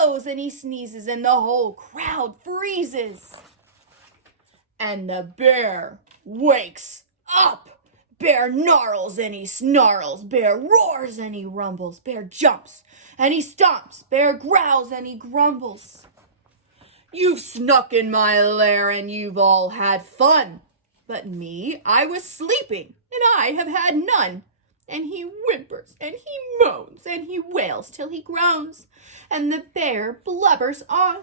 blows and he sneezes and the whole crowd freezes. And the bear wakes up. Bear gnarls and he snarls. Bear roars and he rumbles. Bear jumps and he stomps. Bear growls and he grumbles. You've snuck in my lair and you've all had fun. But me, I was sleeping and I have had none. And he whimpers and he moans and he wails till he groans. And the bear blubbers on.